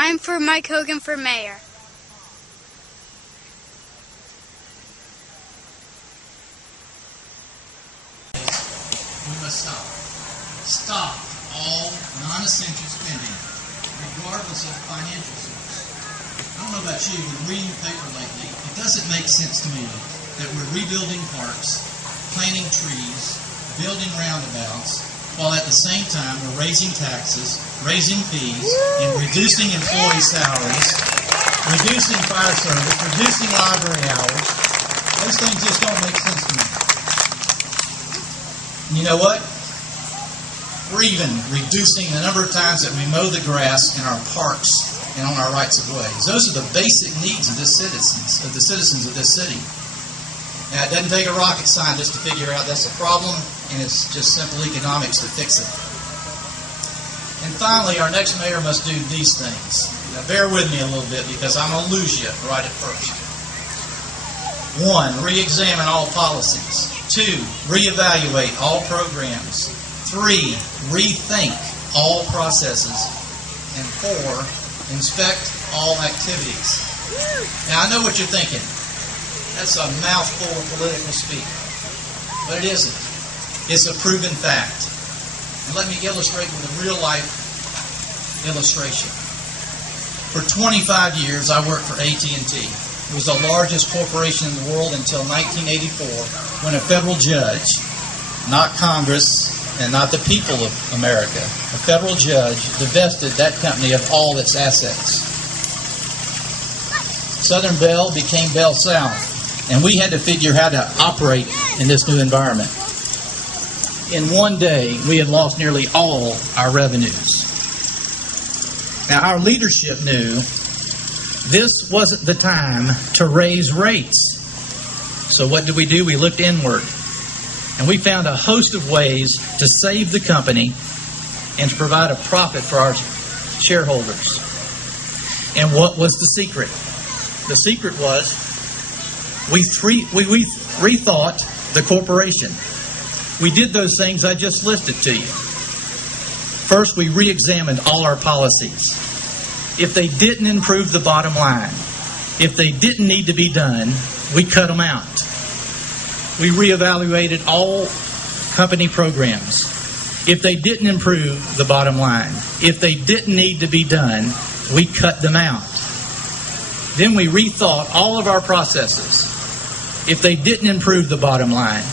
I'm for Mike Hogan for mayor. We must stop. Stop all non-essential spending, regardless of financial source. I don't know about you, but reading the paper lately, it doesn't make sense to me that we're rebuilding parks, planting trees, building roundabouts, while at the same time we're raising taxes, raising fees, and reducing employee salaries, reducing fire service, reducing library hours. Those things just don't make sense to me. And you know what? We're even reducing the number of times that we mow the grass in our parks and on our rights of ways. Those are the basic needs of the citizens of this city. Now, it doesn't take a rocket scientist to figure out that's a problem, and it's just simple economics to fix it. And finally, our next mayor must do these things. Now, bear with me a little bit because I'm going to lose you right at first. 1, re-examine all policies. 2, reevaluate all programs. 3, rethink all processes. And 4, inspect all activities. Now, I know what you're thinking. That's a mouthful of political speak. But it isn't. It's a proven fact. And let me illustrate with a real-life illustration. For 25 years, I worked for AT&T. It was the largest corporation in the world until 1984, when a federal judge, not Congress and not the people of America, a federal judge divested that company of all its assets. Southern Bell became Bell South. And we had to figure how to operate in this new environment. In one day, we had lost nearly all our revenues. Now, our leadership knew this wasn't the time to raise rates. So what did? We looked inward. And we found a host of ways to save the company and to provide a profit for our shareholders. And what was the secret? The secret was we rethought the corporation. We did those things I just listed to you. First, we re-examined all our policies. If they didn't improve the bottom line, if they didn't need to be done, we cut them out. We reevaluated all company programs. If they didn't improve the bottom line, if they didn't need to be done, we cut them out. Then we rethought all of our processes. If they didn't improve the bottom line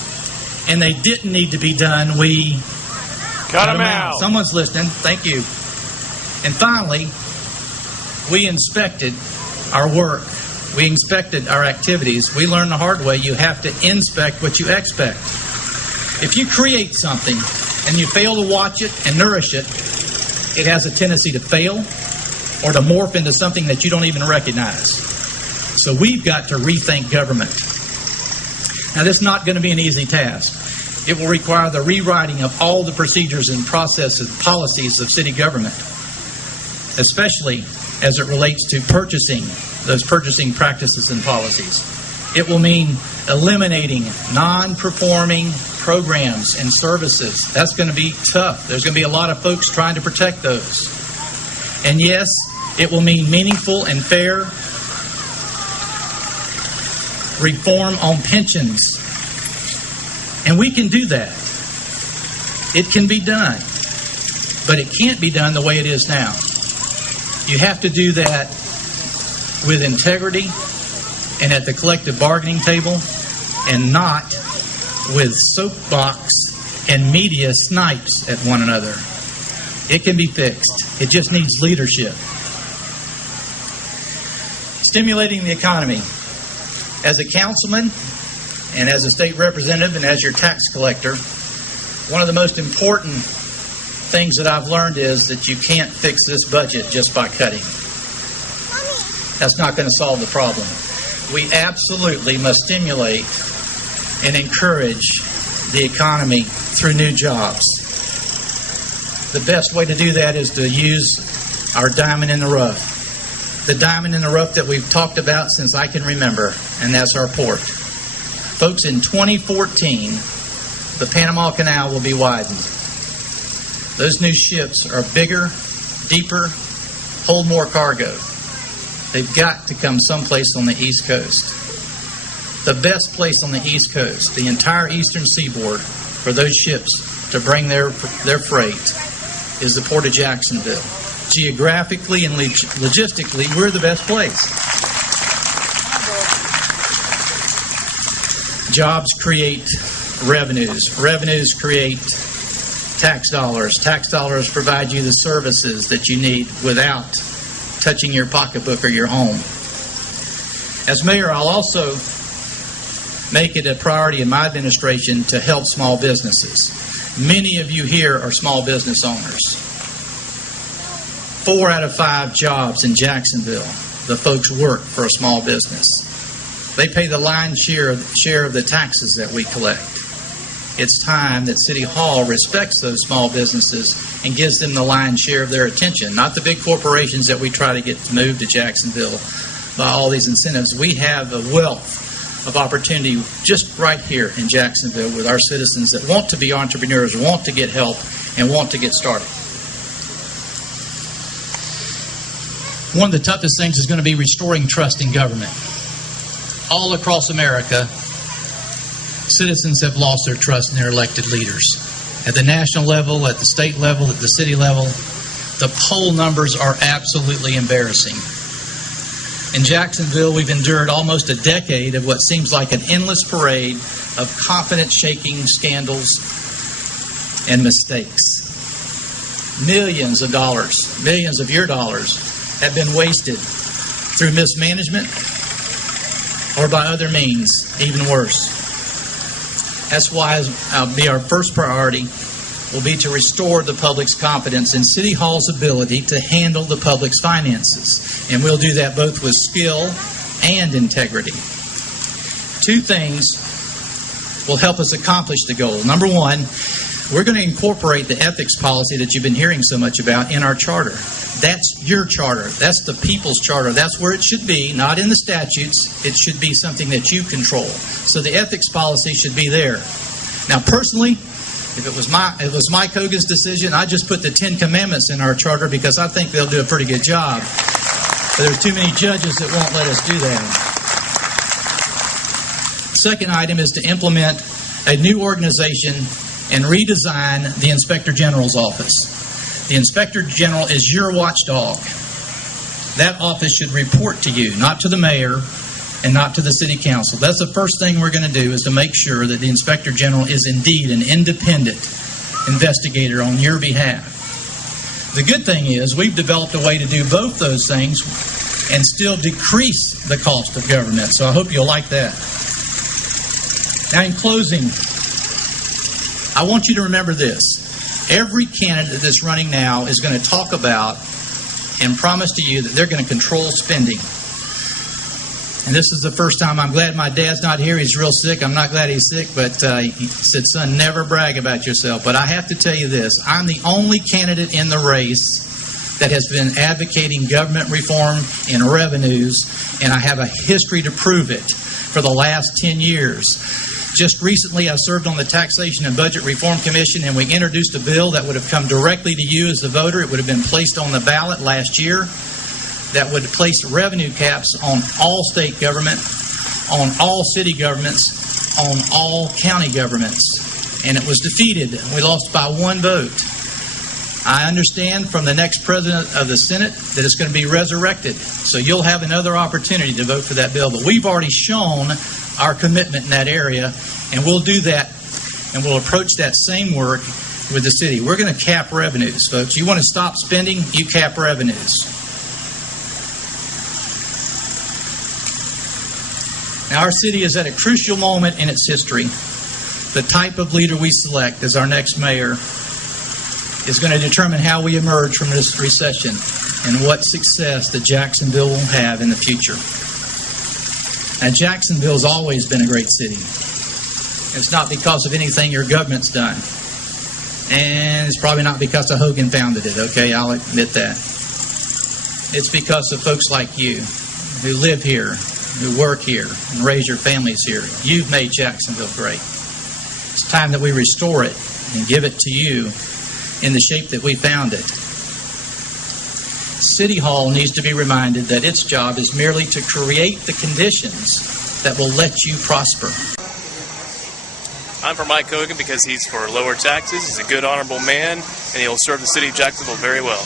and they didn't need to be done, we cut them out. Someone's listening. Thank you. And finally, we inspected our work. We inspected our activities. We learned the hard way. You have to inspect what you expect. If you create something and you fail to watch it and nourish it, it has a tendency to fail or to morph into something that you don't even recognize. So we've got to rethink government. Now, this is not going to be an easy task. It will require the rewriting of all the procedures and processes, policies of city government, especially as it relates to purchasing, those purchasing practices and policies. It will mean eliminating non-performing programs and services. That's going to be tough. There's going to be a lot of folks trying to protect those. And yes, it will mean meaningful and fair reform on pensions. And we can do that. It can be done. But it can't be done the way it is now. You have to do that with integrity and at the collective bargaining table, and not with soapbox and media snipes at one another. It can be fixed. It just needs leadership. Stimulating the economy. As a councilman and as a state representative and as your tax collector, one of the most important things that I've learned is that you can't fix this budget just by cutting. That's not going to solve the problem. We absolutely must stimulate and encourage the economy through new jobs. The best way to do that is to use our diamond in the rough. The diamond in the rough that we've talked about since I can remember, and that's our port. Folks, in 2014, the Panama Canal will be widened. Those new ships are bigger, deeper, hold more cargo. They've got to come someplace on the East Coast. The best place on the East Coast, the entire eastern seaboard, for those ships to bring their freight is the Port of Jacksonville. Geographically and logistically, we're the best place. Jobs create revenues. Revenues create tax dollars. Tax dollars provide you the services that you need without touching your pocketbook or your home. As mayor, I'll also make it a priority in my administration to help small businesses. Many of you here are small business owners. 4 out of 5 jobs in Jacksonville, the folks work for a small business. They pay the lion's share of the taxes that we collect. It's time that City Hall respects those small businesses and gives them the lion's share of their attention, not the big corporations that we try to get to move to Jacksonville by all these incentives. We have a wealth of opportunity just right here in Jacksonville with our citizens that want to be entrepreneurs, want to get help, and want to get started. One of the toughest things is going to be restoring trust in government. All across America, citizens have lost their trust in their elected leaders. At the national level, at the state level, at the city level, the poll numbers are absolutely embarrassing. In Jacksonville, we've endured almost a decade of what seems like an endless parade of confidence-shaking scandals and mistakes. Millions of dollars, millions of your dollars, have been wasted through mismanagement or by other means, even worse. That's why our first priority will be to restore the public's confidence in City Hall's ability to handle the public's finances. And we'll do that both with skill and integrity. 2 things will help us accomplish the goal. Number 1, we're going to incorporate the ethics policy that you've been hearing so much about in our charter. That's your charter. That's the people's charter. That's where it should be, not in the statutes. It should be something that you control. So the ethics policy should be there. Now, personally, if it was Mike Hogan's decision, I just put the 10 Commandments in our charter because I think they'll do a pretty good job. But there's too many judges that won't let us do that. Second item is to implement a new organization and redesign the Inspector General's office. The Inspector General is your watchdog. That office should report to you, not to the mayor and not to the city council. That's the first thing we're going to do, is to make sure that the Inspector General is indeed an independent investigator on your behalf. The good thing is we've developed a way to do both those things and still decrease the cost of government. So I hope you'll like that. Now, in closing, I want you to remember this. Every candidate that's running now is going to talk about and promise to you that they're going to control spending. And this is the first time. I'm glad my dad's not here. He's real sick. I'm not glad he's sick, but he said, son, never brag about yourself. But I have to tell you this. I'm the only candidate in the race that has been advocating government reform and revenues, and I have a history to prove it for the last 10 years. Just recently, I served on the Taxation and Budget Reform Commission, and we introduced a bill that would have come directly to you as the voter. It would have been placed on the ballot last year that would place revenue caps on all state government, on all city governments, on all county governments. And it was defeated. We lost by 1 vote. I understand from the next president of the Senate that it's going to be resurrected. So you'll have another opportunity to vote for that bill. But we've already shown our commitment in that area, and we'll do that, and we'll approach that same work with the city. We're going to cap revenues, folks. You want to stop spending, you cap revenues. Now, our city is at a crucial moment in its history. The type of leader we select as our next mayor is going to determine how we emerge from this recession and what success that Jacksonville will have in the future. Now, Jacksonville's always been a great city. It's not because of anything your government's done. And it's probably not because of Hogan founded it, okay? I'll admit that. It's because of folks like you who live here, who work here, and raise your families here. You've made Jacksonville great. It's time that we restore it and give it to you in the shape that we found it. City Hall needs to be reminded that its job is merely to create the conditions that will let you prosper. I'm for Mike Hogan because he's for lower taxes, he's a good, honorable man, and he'll serve the city of Jacksonville very well.